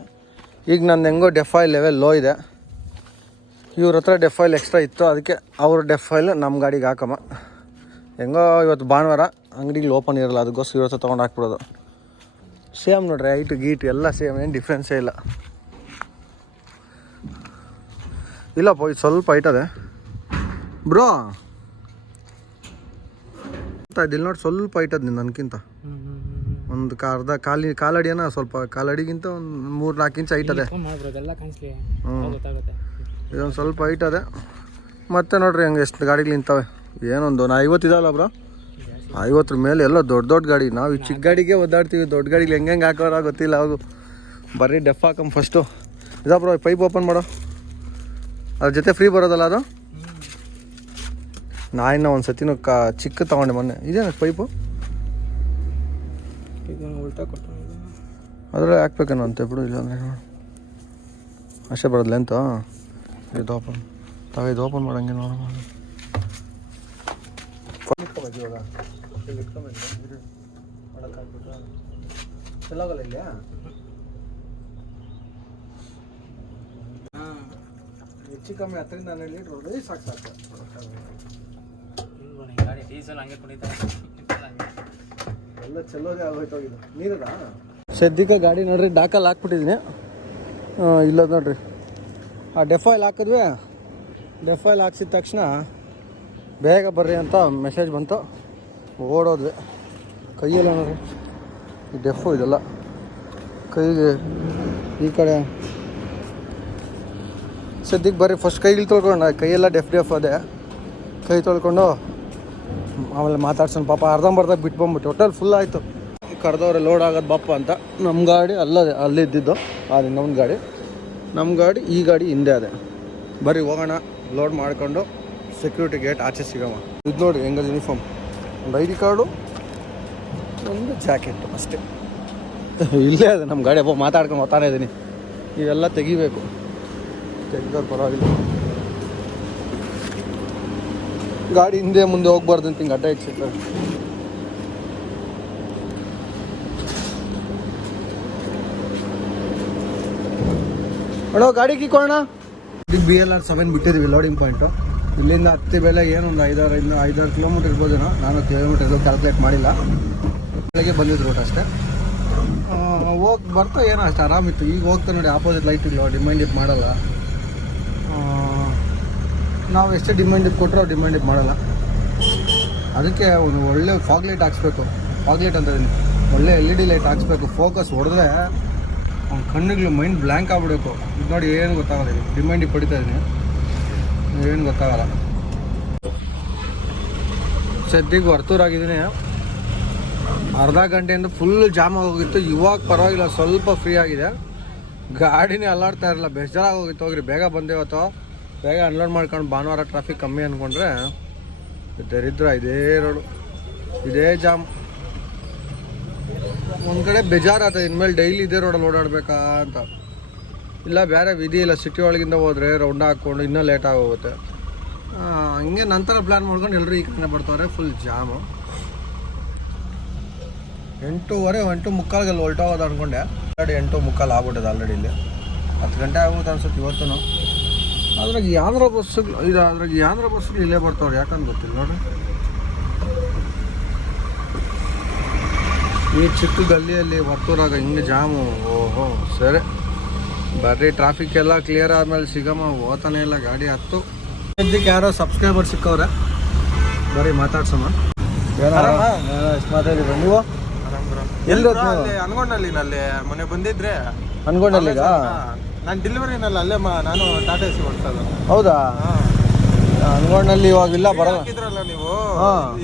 Speaker 1: ಈಗ ನಂದು ಹೆಂಗೋ ಡೆಫಾಯ್ ಲೆವೆಲ್ ಲೋ ಇದೆ. ಇವ್ರ ಹತ್ರ ಡೆಫಾಯಿಲ್ ಎಕ್ಸ್ಟ್ರಾ ಇತ್ತು. ಅದಕ್ಕೆ ಅವ್ರ ಡೆಫೈಲ್ ನಮ್ಮ ಗಾಡಿಗೆ ಹಾಕಮ್ಮ. ಹೆಂಗೋ ಇವತ್ತು ಭಾನುವಾರ ಅಂಗಡಿಗಳು ಓಪನ್ ಇರಲ್ಲ ಅದಕ್ಕೋಸ್ಕರ ಹತ್ರ ತೊಗೊಂಡು ಹಾಕ್ಬಿಡೋದು. ಸೇಮ್ ನೋಡ್ರಿ ಐಟು ಗೀಟ್ ಎಲ್ಲ ಸೇಮ್ ಏನು ಡಿಫ್ರೆನ್ಸೇ ಇಲ್ಲ. ಇಲ್ಲಪ್ಪ ಇದು ಸ್ವಲ್ಪ ಹೈಟ್ ಅದೇ. ಬ್ರೋ ಇದಿಲ್ಲ ನೋಡಿ ಸ್ವಲ್ಪ ಹೈಟ್ ನೀನು ನನಗಿಂತ ಒಂದು ಅರ್ಧ ಕಾಲಿ ಕಾಲಡಿಯನ ಸ್ವಲ್ಪ ಕಾಲಡಿಗಿಂತ ಒಂದು ಮೂರು ನಾಲ್ಕು ಇಂಚ್ ಐಟ್ ಅದೇ. ಇದೊಂದು ಸ್ವಲ್ಪ ಐಟ್ ಅದೇ. ಮತ್ತೆ ನೋಡ್ರಿ ಹಂಗೆ ಎಷ್ಟು ಗಾಡಿಗಳು ನಿಂತವೆ. ಏನೊಂದು ನಾ ಐವತ್ತು ಇದಲ್ಲ ಬ್ರೋ? ಐವತ್ತರ ಮೇಲೆ ಎಲ್ಲ ದೊಡ್ಡ ದೊಡ್ಡ ಗಾಡಿ. ನಾವು ಈ ಚಿಕ್ಕ ಗಾಡಿಗೆ ಒದ್ದಾಡ್ತೀವಿ ದೊಡ್ಡ ಗಾಡಿಗೆ ಹೆಂಗೆ ಹೆಂಗೆ ಹಾಕೋರ ಗೊತ್ತಿಲ್ಲ. ಅವರು ಬರೀ ಡೆಫ್ ಹಾಕಮ್ ಫಸ್ಟು ಇದಾ ಬ್ರೋ ಪೈಪ್ ಓಪನ್ ಮಾಡೋ. ಅದ್ರ ಜೊತೆ ಫ್ರೀ ಬರೋದಲ್ಲ ಅದು? ನಾ ಇನ್ನು ಒಂದು ಸತಿನೂ ಕಾ ಚಿಕ್ಕ ತಗೊಂಡೆ ಮೊನ್ನೆ. ಇದೇನ ಪೈಪು ಅದ್ರಲ್ಲಿ ಹಾಕ್ಬೇಕೇನೋ ಅಂತ ಬಿಡು ಇಲ್ಲಾಂದ್ರೆ ಅಷ್ಟೇ ಬರೋದು ಲೆಂತು ಇದು ಓಪನ್ ತಾವ ಇದು ಓಪನ್ ಮಾಡೋಂಗೆ ನೋಡೋಣ ಎಲ್ಲೋಗಲ್ಲ ಇಲ್ಲ ಹೆಚ್ಚು ಕಮ್ಮಿ ಹತ್ತರಿಂದ ಹನ್ನೆರಡು ಲೀಟ್ರ್ ಹೊಡೆದ್ರೆ ಸಾಕು ಸಾಕು.
Speaker 2: ಗಾಡಿ ಡೀಸೆಲ್ ಹಂಗೆ ಕುಡಿತಾರೆ
Speaker 1: ಎಲ್ಲ ಚೆಲ್ಲೋದೇ ಆಗೋಯ್ತೋಗಿದೆ ನೀರದ ಸದ್ಯಕ್ಕೆ ಗಾಡಿ ನೋಡ್ರಿ, ಡಾಕಲ್ಲಿ ಹಾಕ್ಬಿಟ್ಟಿದ್ದೀನಿ. ಇಲ್ಲದ ನೋಡ್ರಿ. ಆ ಡೆಫಾಯ್ಲ್ ಹಾಕಿದ್ವಿ. ಡೆಫಾಯ್ಲ್ ಹಾಕ್ಸಿದ ತಕ್ಷಣ ಬೇಗ ಬರ್ರಿ ಅಂತ ಮೆಸೇಜ್ ಬಂತು. ಓಡೋದ್ವಿ ಕೈಯಲ್ಲಿ ಡೆಫು ಇದೆಲ್ಲ. ಕೈಗೆ ಈ ಕಡೆ ಸದ್ಯಕ್ಕೆ ಬರ್ರಿ ಫಸ್ಟ್ ಕೈಗೆ ತೊಳ್ಕೊಂಡು ಕೈಯೆಲ್ಲ ಡೆಫ್ ಡೆಫ್ ಅದೇ. ಕೈ ತೊಳ್ಕೊಂಡು ಆಮೇಲೆ ಮಾತಾಡ್ಸೋಣ ಪಾಪ, ಅರ್ಧಂಬರ್ಧ ಬಿಟ್ಬಂದ್ಬಿಟ್ಟು ಟೋಟಲ್ ಫುಲ್ ಆಯಿತು. ಕರೆದವ್ರೆ ಲೋಡ್ ಆಗೋದು ಬಪ್ಪ ಅಂತ. ನಮ್ಮ ಗಾಡಿ ಅಲ್ಲದೆ, ಅಲ್ಲಿದ್ದಿದ್ದು. ಅದು ಇನ್ನೊಂದು ಗಾಡಿ. ನಮ್ಮ ಗಾಡಿ, ಈ ಗಾಡಿ ಹಿಂದೆ ಅದೇ. ಬರೀ ಹೋಗೋಣ ಲೋಡ್ ಮಾಡಿಕೊಂಡು ಸೆಕ್ಯೂರಿಟಿ ಗೇಟ್ ಆಚೆ ಸಿಗೋಣ ಇದು ನೋಡಿ ಹೆಂಗದ ಯೂನಿಫಾರ್ಮ್ ಒಂದು ಐ ಡಿ ಕಾರ್ಡು ಒಂದು ಜಾಕೆಟ್ ಅಷ್ಟೇ. ಇಲ್ಲೇ ಅದು ನಮ್ಮ ಗಾಡಿ ಅಪ್ಪ ಮಾತಾಡ್ಕೊಂಡು ಹೋಗ್ತಾನೆ ಇದ್ದೀನಿ. ಇವೆಲ್ಲ ತೆಗಿಬೇಕು. ತೆಗ್ದವ್ರು ಪರವಾಗಿಲ್ಲ. ಗಾಡಿ ಹಿಂದೆ ಮುಂದೆ ಹೋಗ್ಬಾರ್ದು ಅಂತ ಹಿಂಗೆ ಅಡ್ಡ ಇಟ್ಸಿರ್ತಾರೆ ಅಣ್ಣ ಗಾಡಿ ಕಿಕ್ಕೋಣ ಬಿ ಎಲ್ ಆರ್ ಸೆವೆನ್ ಬಿಟ್ಟಿದ್ದೀವಿ ಲೋಡಿಂಗ್ ಪಾಯಿಂಟು ಇಲ್ಲಿಂದ ಹತ್ತಿ ಬೆಲೆ ಒಂದು ಐದಾರು ಇನ್ನು ಐದಾರು ಕಿಲೋಮೀಟರ್ ಇರ್ಬೋದೇನೋ, ನಾನು ಕಿಲೋಮೀಟರ್ ಕ್ಯಾಲ್ಕುಲೇಟ್ ಮಾಡಿಲ್ಲ. ಬೆಳಗ್ಗೆ ಬಂದಿದ್ದು ರೂಟ್ ಅಷ್ಟೇ. ಹೋಗಿ ಬರ್ತಾ ಏನೋ ಅಷ್ಟು ಆರಾಮಿತ್ತು ಈಗ ಹೋಗ್ತಾ ನೋಡಿ ಆಪೋಸಿಟ್ ಲೈಟ್ ಇಲ್ಲ ಡಿಮ್ಯಾಂಡ್ ಇಪ್ ಮಾಡಲ್ಲ. ನಾವು ಎಷ್ಟೇ ಡಿಮ್ಯಾಂಡ್ ಇಪ್ ಕೊಟ್ಟರು ಡಿಮ್ಯಾಂಡ್ ಇಟ್ ಮಾಡಲ್ಲ. ಅದಕ್ಕೆ ಒಂದು ಒಳ್ಳೆ ಫಾಗ್ ಲೈಟ್ ಹಾಕ್ಸ್ಬೇಕು. ಫಾಗ್ ಲೈಟ್ ಅಂತ ಇದ್ದೀನಿ ಒಳ್ಳೆ ಎಲ್ ಇ ಡಿ ಲೈಟ್ ಹಾಕ್ಸ್ಬೇಕು. ಫೋಕಸ್ ಹೊಡೆದ್ರೆ ಅವ್ನ ಕಣ್ಣುಗಳು ಮೈಂಡ್ ಬ್ಲ್ಯಾಂಕ್ ಆಗ್ಬಿಡಬೇಕು. ಇದು ನೋಡಿ ಏನು ಗೊತ್ತಾಗಲ್ಲ ಇದು ಡಿಮ್ಯಾಂಡ್ ಇಪ್ ಹೊಡಿತಾ ಇದೀನಿ. ಏನು ಗೊತ್ತಾಗಲ್ಲ. ಸದ್ಯಕ್ಕೆ ವರ್ತೂರಾಗಿದ್ದೀನಿ. ಅರ್ಧ ಗಂಟೆಯಿಂದ ಫುಲ್ ಜಾಮ್ ಆಗೋಗಿತ್ತು. ಇವಾಗ ಪರವಾಗಿಲ್ಲ, ಸ್ವಲ್ಪ ಫ್ರೀ ಆಗಿದೆ. ಗಾಡಿನೇ ಅಲ್ಲಾಡ್ತಾ ಇರಲಿಲ್ಲ ಬೇಜಾರಾಗಿ ಹೋಗಿತ್ತು ಹೋಗ್ರಿ, ಬೇಗ ಬಂದೇವತ್ತು ಬೇಗ ಅನ್ಲೋಡ್ ಮಾಡ್ಕೊಂಡು ಭಾನುವಾರ ಟ್ರಾಫಿಕ್ ಕಮ್ಮಿ ಅಂದ್ಕೊಂಡ್ರೆ ದರಿದ್ರ ಇದೇ ರೋಡು ಇದೇ ಜಾಮ್ ಒಂದು ಕಡೆ ಬೇಜಾರಾಗ್ತದೆ, ಇನ್ಮೇಲೆ ಡೈಲಿ ಇದೇ ರೋಡಲ್ಲಿ ಓಡಾಡಬೇಕಾ ಅಂತ. ಇಲ್ಲ, ಬೇರೆ ವಿಧಿ ಇಲ್ಲ. ಸಿಟಿ ಒಳಗಿಂದ ಹೋದರೆ ರೌಂಡ್ ಹಾಕ್ಕೊಂಡು ಇನ್ನೂ ಲೇಟ್ ಆಗೋಗುತ್ತೆ. ಹಿಂಗೆ ನಂತರ ಪ್ಲ್ಯಾನ್ ಮಾಡ್ಕೊಂಡು ಎಲ್ಲರೂ ಈ ಕಡೆ ಬರ್ತಾರೆ. ಫುಲ್ ಜಾಮು ಎಂಟೂವರೆ ಎಂಟು ಮುಕ್ಕಾಲ್ಗೆ ಅಲ್ಲಿ ಹೊಲ್ಟೋಗೋದು ಅಂದ್ಕೊಂಡೆ ಆಲ್ರೆಡಿ ಎಂಟು ಮುಕ್ಕಾಲು ಆಗ್ಬಿಟ್ಟದೆ ಆಲ್ರೆಡಿ ಇಲ್ಲಿ. ಹತ್ತು ಗಂಟೆ ಆಗುತ್ತೆ ಅನ್ಸುತ್ತೆ ಇವತ್ತು ಅದ್ರಾಗ ಯಾಂದ್ರ ಬಸ್ಸುಗಳು ಇದು ಅದ್ರಾಗ ಯಾಂದ್ರ ಬಸ್ಸುಗಳು ಇಲ್ಲೇ ಬರ್ತಾವ್ರೆ? ಯಾಕಂತ ಗೊತ್ತಿಲ್ಲ ನೋಡ್ರಿ. ಈ ಚಿಕ್ಕ ಗಲ್ಲಿಯಲ್ಲಿ ಬರ್ತೂರಾಗ ಹಿಂಗೆ ಜಾಮು ಓಹೋ, ಸರಿ. ಬರ್ರಿ ಟ್ರಾಫಿಕ್ ಎಲ್ಲ ಕ್ಲಿಯರ್ ಆದ್ಮೇಲೆ ಸಿಗಮ್ಮ ಓತಾನೆ ಇಲ್ಲ ಗಾಡಿ ಹತ್ತು. ಇದಕ್ಕೆ ಯಾರೋ ಸಬ್ಸ್ಕ್ರೈಬರ್ ಸಿಕ್ಕವ್ರೆ. ಬರೀ ಮಾತಾಡ್ಸಮ್ಮ. ಮಾತಾಡಿದ್ರು ನೀವು? ಎಲ್ಲಿ
Speaker 3: ಅಲ್ಲಿ ಅನ್ಕೊಂಡಲ್ಲಿ ನಲ್ಲಿ ಮೊನ್ನೆ ಬಂದಿದ್ರೆ.
Speaker 1: ಅನ್ಗೊಂಡಲ್ಲಿ ಈಗ
Speaker 3: ನಾನು ಡೆಲಿವರಿನಲ್ಲಿ ಅಲ್ಲೇ ನಾನು ಟಾಟಾ ಎಸಿ ಓಡಿಸೋದು
Speaker 1: ಹೌದಾ? ಅನ್ಕೊಂಡಲ್ಲಿ ಇವಾಗಿಲ್ಲ ಬರಲ್ಲ.
Speaker 3: ಹಾಕಿದ್ರಲ್ಲ ನೀವು.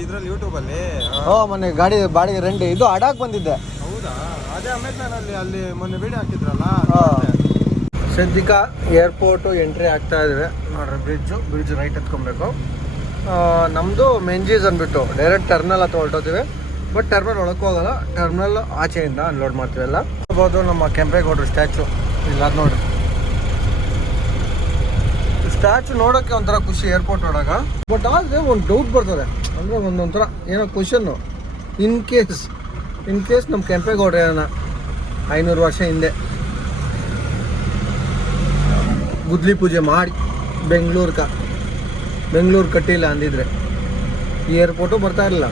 Speaker 3: ಇದ್ರಲ್ಲಿ ಯೂಟ್ಯೂಬ್ ಅಲ್ಲಿ?
Speaker 1: ಓ ಮೊನ್ನೆ ಗಾಡಿ ಬಾಡಿಗೆ ರೆಂಟ್ ಇದು ಅಡಾಕ್ ಬಂದಿದ್ದೆ.
Speaker 3: ಹೌದಾ? ಅದೇ ಅಮೆಝಾನ್ ಅಲ್ಲಿ ಅಲ್ಲಿ ಮೊನ್ನೆ ವಿಡಿಯೋ ಹಾಕಿದ್ರಲ್ಲ?
Speaker 1: ಸದ್ಯಕ್ಕೆ ಏರ್ಪೋರ್ಟು ಎಂಟ್ರಿ ಆಗ್ತಾ ಇದೆ. ನೋಡ್ರಿ, ಬ್ರಿಡ್ಜು, ಬ್ರಿಡ್ಜ್ ರೈಟ್ ಎತ್ಕೊಬೇಕು. ನಮ್ಮದು ಮೆಂಜೀಸ್ ಅಂದ್ಬಿಟ್ಟು ಡೈರೆಕ್ಟ್ ಟರ್ಮಿನಲ್ ಹತ್ರ ಹೊರಟೋತೀವಿ ಬಟ್ ಟರ್ಮಿನಲ್ ಒಳಕ್ಕೆ ಹೋಗಲ್ಲ, ಟರ್ಮಿನಲ್ ಆಚೆಯಿಂದ ಅನ್ಲೋಡ್ ಮಾಡ್ತೀವಿ ಎಲ್ಲ. ನೋಡ್ಬೋದು ನಮ್ಮ ಕೆಂಪೇಗೌಡರು ಸ್ಟ್ಯಾಚು. ಇಲ್ಲ, ಅದು ನೋಡ್ರಿ. ಸ್ಟ್ಯಾಚು ನೋಡೋಕ್ಕೆ ಒಂಥರ ಖುಷಿ ಏರ್ಪೋರ್ಟ್ ಒಳಗ ಬಟ್ ಆದರೆ ಒಂದು ಡೌಟ್ ಬರ್ತದೆ. ಅಂದರೆ ಒಂದೊಂಥರ ಏನೋ question in case in case ನಮ್ಮ ಕೆಂಪೇಗೌಡ್ರ ಏನೋ ಐನೂರು ವರ್ಷ ಹಿಂದೆ ಗುದ್ಲಿ ಪೂಜೆ ಮಾಡಿ ಬೆಂಗಳೂರ್ಕ ಬೆಂಗಳೂರು ಕಟ್ಟಿಲ್ಲ ಅಂದಿದ್ರೆ. ಈ ಏರ್ಪೋರ್ಟು ಬರ್ತಾ ಇರಲಿಲ್ಲ.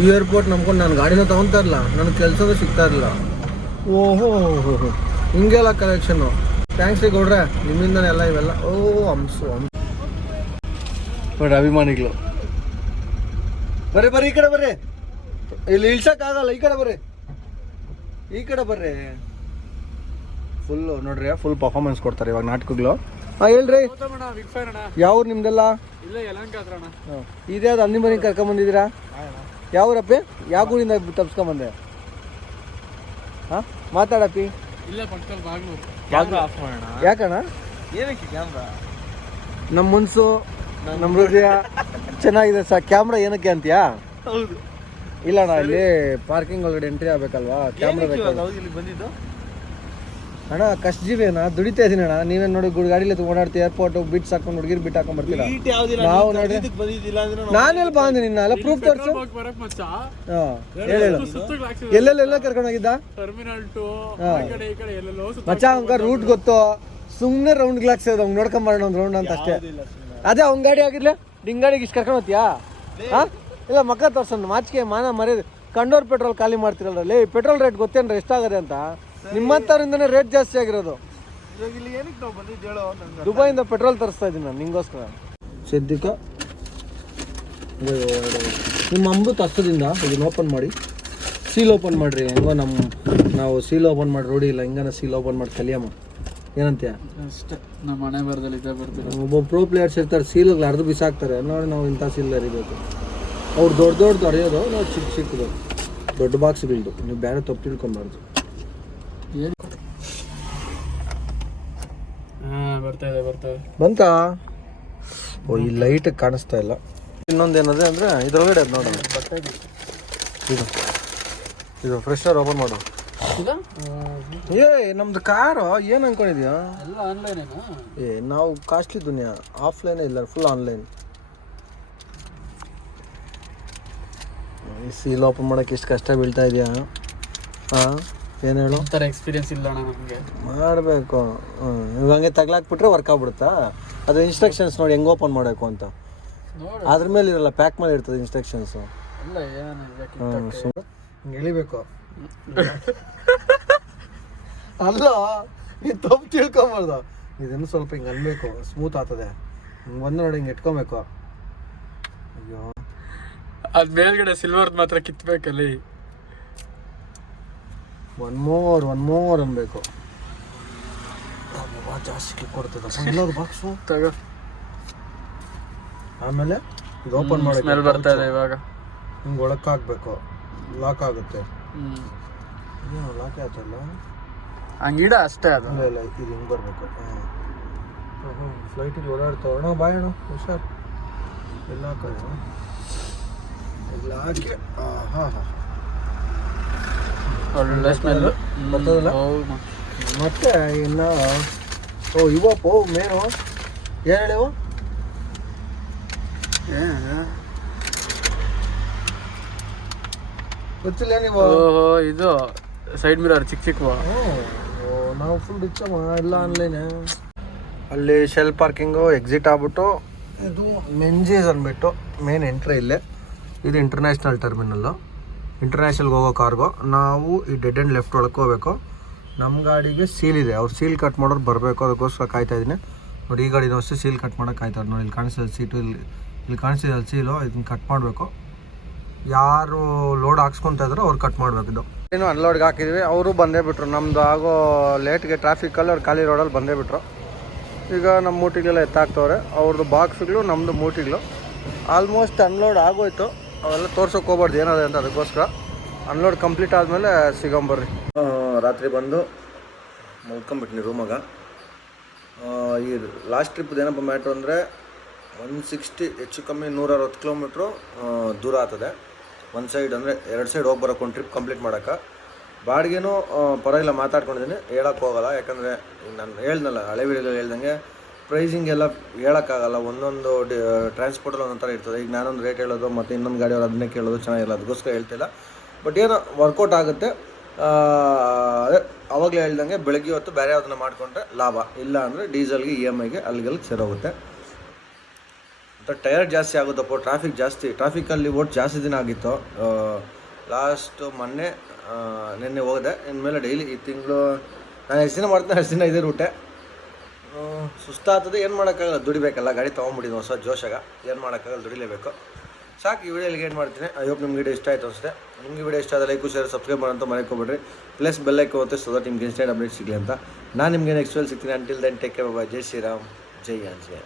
Speaker 1: ಈ ಏರ್ಪೋರ್ಟ್ ನಂಬ್ಕೊಂಡು ನಾನು ಗಾಡಿನ ತೊಗೊತಾ ಇರಲಿಲ್ಲ. ನನ್ನ ಕೆಲಸನೂ ಸಿಗ್ತಾ ಇರಲಿಲ್ಲ. ಓಹೋ. ಹೋ ಹೋ ಹಿಂಗೆಲ್ಲ ಕಲೆಕ್ಷನ್ನು ಥ್ಯಾಂಕ್ಸ್ ರೀ ಗೌಡ್ರೆ. ನಿಮ್ಮಿಂದನೇ ಎಲ್ಲ ಇವೆಲ್ಲ. ಓ ಹಂಸು ಹಂಸ. ನೋಡಿ ಅಭಿಮಾನಿಗಳು. ಬರ್ರಿ ಬರ್ರಿ ಈ ಕಡೆ ಬರ್ರಿ. ಇಲ್ಲಿ ಇಳ್ಸಕ್ಕಾಗಲ್ಲ ಈ ಕಡೆ ಬರ್ರಿ. ಈ ಕಡೆ ಬರ್ರಿ. ಫುಲ್ ನೋಡ್ರಿ ಫುಲ್ ಪರ್ಫಾರ್ಮೆನ್ಸ್ ಕೊಡ್ತಾರೆ ಇವಾಗ ನಾಟಕಗಳು. ಹಾಂ ಹೇಳ್ರಿ. ಯಾವ ನಿಮ್ದೆಲ್ಲ? ಇದೇ ಅದು ಅಲ್ಲಿ ಮನೆಗೆ ಕರ್ಕೊಂಬಂದಿದ್ದೀರಾ ಯಾವ್ರಪ್ಪಿ ಯಾವ ಊರಿಂದ ತಪ್ಸ್ಕೊಂಬಂದೆ? ಹಾಂ ಮಾತಾಡಪ್ಪಿ. ಯಾಕಣ್ಣ? ನಮ್ಮ ಮುನ್ಸು ನಮ್ಮ ಹೃದಯ ಚೆನ್ನಾಗಿದೆ ಸರ್. ಕ್ಯಾಮ್ರಾ ಏನಕ್ಕೆ ಅಂತೀಯಾ?
Speaker 3: ಹೌದು.
Speaker 1: ಇಲ್ಲ ಅಣ್ಣ ಇಲ್ಲಿ ಪಾರ್ಕಿಂಗ್ ಒಳಗಡೆ ಎಂಟ್ರಿ ಆಗ್ಬೇಕಲ್ವಾ? ಕ್ಯಾಮ್ರಾ
Speaker 3: ಇಲ್ಲಿ ಬಂದಿದ್ದು?
Speaker 1: ಅಣ್ಣ ಕಷ್ಟ ಜೀವಿ ಅಣ್ಣ. ದುಡಿತಾ ಇದೀನಿ ಅಣ್ಣ. ನೀವೇನು ನೋಡಿ ಗುಡ್ ಗಾಡಿಲಿ ಓಡಾಡ್ತಿ ಏರ್ಪೋರ್ಟ್ ಬಿಟ್ ಹಾಕೊಂಡು ಹುಡುಗಿರ್ ಬಿಟ್ ಹಾಕೊಂಡ್ ಬರ್ತೀರಾ? ನಾವು ನೋಡಿ- ನಾನೆಲ್ಲಿ ಬಂದೆ ನಿನ್ನ ಎಲ್ಲ ಪ್ರೂಫ್ ತೋರಿಸು. ಹೇಳು
Speaker 2: ಎಲ್ಲ
Speaker 1: ಎಲ್ಲೆಲ್ಲೆಲ್ಲ ಕರ್ಕೊಂಡು ಹೋಗಿದ್ದ?
Speaker 2: ಟರ್ಮಿನಲ್ ಟು
Speaker 1: ಮಚ್ಚ ಅವಂಗ ರೂಟ್ ಗೊತ್ತು? ಸುಮ್ಮನೆ ರೌಂಡ್ ಗ್ಲಾಕ್ಸ್ ಅವ್ನು ನೋಡ್ಕೊಂಬರೋಣ ಒಂದು ರೌಂಡ್ ಅಂತ ಅಷ್ಟೇ. ಅದೇ ಅವ್ನ ಗಾಡಿ ಆಗಿರ್ಲಿ. ನಿಂಗ್ ಗಾಡಿಗೆ ಇಷ್ಟು ಕರ್ಕೊಂಡು ಹೋಗ್ತೀಯಾ? ಹಾ? ಇಲ್ಲ ಮಕ್ಕ ತೋರ್ಸೋಣ ಮಾಚಿಕೆ ಮಾನ ಮರ್ಯಾದೆ. ಕಂಡೋರ್ ಪೆಟ್ರೋಲ್ ಖಾಲಿ ಮಾಡ್ತಿರಲ್ಲ ಲೇ ಪೆಟ್ರೋಲ್ ರೇಟ್ ಗೊತ್ತೇನ್ರ? ಎಷ್ಟಾಗದೆ ಅಂತ? ನಿಮ್ಮಂಥವ್ರಿಂದನೇ ರೇಟ್ ಜಾಸ್ತಿ ಆಗಿರೋದು.
Speaker 3: ಇವಾಗ ಇಲ್ಲಿ ಏನಕ್ಕೆ ನಾವು ಬಂದಿದ್ದು ಹೇಳೋ ನಂಗೆ
Speaker 1: ದುಬೈಯಿಂದ ಪೆಟ್ರೋಲ್ ತರಿಸ್ತಾ ಇದ್ದೀನಿ ನಾನು ನಿಂಗೋಸ್ಕರ. ಸದ್ಯಕ್ಕ ನಿಮ್ಮ ಅಂಬು ತಸ್ತದಿಂದ ಇದನ್ನ ಓಪನ್ ಮಾಡಿ. ಸೀಲ್ ಓಪನ್ ಮಾಡ್ರಿ. ಹೆಂಗೋ ನಮ್ಮ ನಾವು ಸೀಲ್ ಓಪನ್ ಮಾಡಿ ರೋಡಿ ಇಲ್ಲ. ಹಿಂಗನ ಸೀಲ್ ಓಪನ್ ಮಾಡಿ ಕಲಿಯಮ್ಮ. ಏನಂತೀಯ?
Speaker 2: ಅಷ್ಟೇ. ನಮ್ಮ ಮನೆ ಬರದಲ್ಲಿ ಇದ್ದೇ ಬರ್ತೀರ
Speaker 1: ಒಬ್ಬ ಪ್ರೋ ಪ್ಲೇಯರ್ಸ್ ಇರ್ತಾರೆ ಸೀಲ್ಗಳು ಅರ್ಧ ಬಿಸಾಕ್ತಾರೆ. ನೋಡಿ ನಾವು ಇಂಥ ಸೀಲ್ ಅರಿಬೇಕು. ಅವ್ರು ದೊಡ್ಡ ದೊಡ್ಡದು ಅರಿಯೋದು ನಾವು ಚಿಕ್ಕ ಚಿಕ್ಕದು ದೊಡ್ಡ ಬಾಕ್ಸ್ಗಳದು ನೀವು ಬೇರೆ ತಪ್ಪು ತಿಳ್ಕೊಬಾರ್ದು
Speaker 2: ಹಾ ಬರ್ತಾ ಇದೆ ಬರ್ತಾ ಇದೆ.
Speaker 1: ಬಂತಾ? ಓ ಈ ಲೈಟ್ ಕಾಣಿಸ್ತಾ ಇಲ್ಲ. ಇನ್ನೊಂದು ಏನದೆ ಅಂದರೆ ಇದ್ರೊಳಗಡೆ ಅದು ನೋಡೋಣ. ಇದು. ಇದು ಫ್ರೆಶರ್ ಓಪನ್ ಮಾಡು.
Speaker 2: ಇದು?
Speaker 1: ಏ ನಮ್ದು ಕಾರು? ಏನು ಅನ್ಕೊಂಡಿದ್ಯಾ?
Speaker 2: ಎಲ್ಲ ಆನ್ಲೈನ್
Speaker 1: ಏ ನಾವು ಕಾಸ್ಟ್ಲಿ ದುನಿಯಾ. ಆಫ್ಲೈನ್ ಇಲ್ಲ ಫುಲ್ ಆನ್ಲೈನ್ ಈ ಸೀಲ್ ಓಪನ್ ಮಾಡೋಕೆ ಎಷ್ಟು ಕಷ್ಟ ಬೀಳ್ತಾ ಇದೆಯಾ? ಹಾಂ ಏನು ಹೇಳು?
Speaker 2: ಥರ ಎಕ್ಸ್ಪೀರಿಯನ್ಸ್ ಇಲ್ಲ ಅಣ್ಣ ನಮಗೆ.
Speaker 1: ಮಾಡಬೇಕು. ಇವಾಗ ಹಂಗೆ ತಗ್ಲಾಕ್ಬಿಟ್ರೆ ವರ್ಕ್ ಆಗ್ಬಿಡುತ್ತಾ? ಅದು ಇನ್ಸ್ಟ್ರಕ್ಷನ್ಸ್ ನೋಡಿ ಹೆಂಗೆ ಓಪನ್ ಮಾಡಬೇಕು ಅಂತ.
Speaker 2: ನೋಡಿ.
Speaker 1: ಅದ್ರ ಮೇಲೆ ಇರಲ್ಲ ಪ್ಯಾಕ್ ಮೇಲೆ ಇರ್ತದೆ ಇನ್ಸ್ಟ್ರಕ್ಷನ್ಸು
Speaker 2: ಇಲ್ಲ ಏನು
Speaker 1: ಹಿಂಗೆ ಎಳಿಬೇಕು. ಅಲ್ಲ ನೀನು ತಪ್ಪು ತಿಳ್ಕೊಬಾರ್ದು. ಇದನ್ನು ಸ್ವಲ್ಪ ಹಿಂಗೆ ಅನ್ಬೇಕು ಸ್ಮೂತ್ ಆಗ್ತದೆ. ಹಿಂಗೆ ಒಂದು ನೋಡಿ ಹಿಂಗೆ ಇಟ್ಕೊಬೇಕು. ಅಯ್ಯೋ.
Speaker 2: ಅದು ಮೇಲ್ಗಡೆ ಸಿಲ್ವರ್ದು ಮಾತ್ರ ಕಿತ್ಬೇಕಲ್ಲಿ.
Speaker 1: ಒನ್ ಮೋರ್ ಒನ್ ಮೋರ್ ಅನ್ಬೇಕು ಜಾಸ್ತಿ ಕೊಡ್ತದೆ. ಎಲ್ಲೋದು ಬಾಕ್ಸು
Speaker 2: ತಗ.
Speaker 1: ಆಮೇಲೆ ಇದು ಓಪನ್ ಮಾಡಿ
Speaker 2: ಸ್ಮೆಲ್ ಬರ್ತಾ ಇದೆ ಇವಾಗ.
Speaker 1: ಹಿಂಗೆ ಒಳಕ್ಕಾಗಬೇಕು ಹಾಕ್ಬೇಕು. ಲಾಕ್ ಆಗುತ್ತೆ. ಏನು ಲಾಕ್ ಆಯ್ತಲ್ಲ?
Speaker 2: ಹಂಗಿಡ ಅಷ್ಟೇ ಅದು.
Speaker 1: ಇಲ್ಲ ಇಲ್ಲ ಇದು ಹಿಂಗೆ ಬರಬೇಕು. ಹಾಂ. ಫ್ಲೈಟಿಗೆ ಓಡಾಡ್ತಾವ ಅಣ್ಣ ಬಾಯ್ ಅಣ್ಣ ಹುಷಾರ್. ಎಲ್ಲ ಕಡೆ ಎಲ್ಲ ಹಾಕಿ. ಹಾಂ ಹಾಂ.
Speaker 2: ಒಳ್ಳೆ ಸ್ಮೆಲ್
Speaker 1: ಬರ್ತದಲ್ಲ? ಮತ್ತೆ ಇನ್ನು ಓ ಇವಪ್ಪ ಮೇನು ಏನು ಹೇಳಿವು ಗೊತ್ತಿಲ್ಲ ನೀವು?
Speaker 2: ಇದು ಸೈಡ್ ಮಿರರ್ ಚಿಕ್ಕ ಚಿಕ್ಕ
Speaker 1: ಓ ನಾವು ಫುಲ್ ರಿಚಮ್ಮ ಎಲ್ಲ ಆನ್ಲೈನ್ ಅಲ್ಲಿ ಶೆಲ್ ಪಾರ್ಕಿಂಗು ಎಕ್ಸಿಟ್ ಆಗ್ಬಿಟ್ಟು ಇದು ಮೆಂಜೀಸ್ ಅಂದ್ಬಿಟ್ಟು ಮೇನ್ ಎಂಟ್ರಿ ಇಲ್ಲೇ. ಇದು ಇಂಟರ್ನ್ಯಾಷನಲ್ ಟರ್ಮಿನಲ್ಲು ಇಂಟರ್ನ್ಯಾಷನಲ್ಗೆ ಹೋಗೋ ಕಾರ್ಗೋ ನಾವು ಈ ಡೆಡ್ ಆ್ಯಂಡ್ ಲೆಫ್ಟ್ ಒಳಗೆ ಹೋಗ್ಬೇಕು. ನಮ್ಮ ಗಾಡಿಗೆ ಸೀಲ್ ಇದೆ. ಅವ್ರು ಸೀಲ್ ಕಟ್ ಮಾಡೋರು ಬರಬೇಕು, ಅದಕ್ಕೋಸ್ಕರ ಕಾಯ್ತಾ ಇದ್ದೀನಿ ನೋಡಿ, ಈ ಗಾಡಿನೂ ಅಷ್ಟೇ ಸೀಲ್ ಕಟ್ ಮಾಡೋಕೆ ಕಾಯ್ತಾರೆ ನೋಡಿ, ಇಲ್ಲಿ ಕಾಣಿಸಿದ ಸೀಟು ಇಲ್ಲಿ ಇಲ್ಲಿ ಕಾಣಿಸಿದ ಸೀಲು ಇದನ್ನ ಕಟ್ ಮಾಡಬೇಕು. ಯಾರು ಲೋಡ್ ಹಾಕ್ಸ್ಕೊತಾ ಇದ್ರು ಅವ್ರು ಕಟ್ ಮಾಡಬೇಕು ಇದು. ಏನು ಅನ್ಲೋಡ್ಗೆ ಹಾಕಿದ್ವಿ. ಅವರು ಬಂದೇ ಬಿಟ್ರು. ನಮ್ಮದು ಆಗೋ ಲೇಟ್ಗೆ ಟ್ರಾಫಿಕಲ್ಲಿ ಅವ್ರು ಖಾಲಿ ರೋಡಲ್ಲಿ ಬಂದೇ ಬಿಟ್ರು. ಈಗ ನಮ್ಮ ಮೂಟಿಗಳೆಲ್ಲ ಎತ್ತಾಕ್ತವ್ರೆ. ಅವ್ರದ್ದು ಬಾಕ್ಸ್ಗಳು ನಮ್ಮದು ಮೂಟಿಗಳು ಆಲ್ಮೋಸ್ಟ್ ಅನ್ಲೋಡ್ ಆಗೋಯ್ತು. ಅವೆಲ್ಲ ತೋರ್ಸೋಕೆ ಹೋಗ್ಬಾರ್ದು ಏನಾದ್ರೆ ಅಂತ ಅದಕ್ಕೋಸ್ಕರ. ಅನ್ಲೋಡ್ ಕಂಪ್ಲೀಟ್ ಆದಮೇಲೆ ಸಿಗೊಂಬರ್ರಿ ರಾತ್ರಿ ಬಂದು ಮಲ್ಕೊಂಬಿಟ್ನಿ ರೂಮಾಗ ಈ ಲಾಸ್ಟ್ ಟ್ರಿಪ್ದು ಏನಪ್ಪ ಮ್ಯಾಟ್ರು ಅಂದರೆ ಒನ್ ಸಿಕ್ಸ್ಟಿ ಹೆಚ್ಚು ಕಮ್ಮಿ ನೂರ ಅರವತ್ತು ಕಿಲೋಮೀಟ್ರು ದೂರ ಆಗ್ತದೆ. ಒಂದು ಸೈಡ್ ಅಂದರೆ ಎರಡು ಸೈಡ್ ಹೋಗಿ ಬರೋಕೆ ಒಂದು ಟ್ರಿಪ್ ಕಂಪ್ಲೀಟ್ ಮಾಡೋಕ್ಕೆ ಬಾಡಿಗೆನೂ ಪರವಾಗಿಲ್ಲ ಮಾತಾಡ್ಕೊಂಡಿದ್ದೀನಿ ಹೇಳೋಕ್ಕೆ ಹೋಗಲ್ಲ. ಯಾಕಂದರೆ ನಾನು ಹೇಳ್ದಲ್ಲ ಹಳೆ ವೀಡಿಯೋದಲ್ಲಿ ಹೇಳ್ದಂಗೆ ಪ್ರೈಸಿಂಗ್ ಎಲ್ಲ ಹೇಳೋಕ್ಕಾಗಲ್ಲ. ಒಂದೊಂದು ಡಿ ಟ್ರಾನ್ಸ್ಪೋರ್ಟಲ್ಲಿ ಒಂದೊಂದು ಥರ ಇರ್ತದೆ. ಈಗ ನಾನೊಂದು ರೇಟ್ ಹೇಳೋದು, ಮತ್ತು ಇನ್ನೊಂದು ಗಾಡಿಯವ್ರು ಅದನ್ನೇ ಕೇಳೋದು ಚೆನ್ನಾಗಿಲ್ಲ. ಅದಕ್ಕೋಸ್ಕರ ಹೇಳ್ತಿಲ್ಲ. ಬಟ್ ಏನೋ ವರ್ಕೌಟ್ ಆಗುತ್ತೆ. ಅದೇ ಅವಾಗಲೇ ಹೇಳ್ದಂಗೆ ಬೆಳಗ್ಗೆ ಹೊತ್ತು ಬೇರೆ ಯಾವುದನ್ನ ಮಾಡಿಕೊಂಡ್ರೆ ಲಾಭ. ಇಲ್ಲ ಅಂದರೆ ಡೀಸೆಲ್ಗೆ ಇ ಎಂ ಐಗೆ ಅಲ್ಲಿಗೆಲ್ಲಿಗೆ ಸೇರೋಗುತ್ತೆ. ಟೈರ್ ಜಾಸ್ತಿ ಆಗುತ್ತಪ್ಪ ಟ್ರಾಫಿಕ್ ಜಾಸ್ತಿ. ಟ್ರಾಫಿಕಲ್ಲಿ ಓಟ್ ಜಾಸ್ತಿ ದಿನ ಆಗಿತ್ತು. ಲಾಸ್ಟು ಮೊನ್ನೆ ನಿನ್ನೆ ಹೋಗಿದೆ. ಇನ್ಮೇಲೆ ಡೈಲಿ ಈ ತಿಂಗಳು, ನಾನು ಎಷ್ಟು ದಿನ ಮಾಡ್ತೀನಿ ದಿನ ಇದೇ ರೂಟೆ ಸುಸ್ತಾಗ್ತದೆ ಏನು ಮಾಡೋಕ್ಕಾಗಲ್ಲ, ದುಡಿಬೇಕಲ್ಲ, ಗಾಡಿ ತೊಗೊಂಬಿಡಿದ್ವಿ ಹೊಸ ಜೋಶಾಗ, ಏನು ಮಾಡೋಕ್ಕಾಗಲ್ಲ, ದುಡಿಲೇಬೇಕು. ಸಾಕು, ಈ ವಿಡಿಯೋಲಿ ಏನು ಮಾಡ್ತೀನಿ ಐ ಹೋಪ್ ನಿಮ್ಗೆ ವಿಡಿಯೋ ಇಷ್ಟ ಆಯಿತು ಅನಿಸುತ್ತೆ. ನಿಮಗೆ ವಿಡಿಯೋ ಇಷ್ಟ ಆದರೆ ಲೈಕು ಶೇರ್ ಸಬ್ಸ್ಕ್ರೈಬ್ ಮಾಡೋಂತ ಮನೆಕೋಬೇಡ್ರಿ ಪ್ಲಸ್ ಬೆಲ್ಲೈಕ್ ಹೋಗುತ್ತೆ ಸೊ ದಟ್ ನಿಮ್ಗೆ ಇನ್ಸ್ಟೆಂಟ್ ಅಪ್ಡೇಟ್ ಸಿಗಲಿ ಅಂತ. ನಾನು ನಿಮಗೆ ನೆಕ್ಸ್ಟ್ ವೇಲ್ ಸಿಗ್ತೀನಿ. Until then take care bye ಜೈ ಶ್ರೀರಾಮ್. ಜೈ ಆಂಜನೇಯ.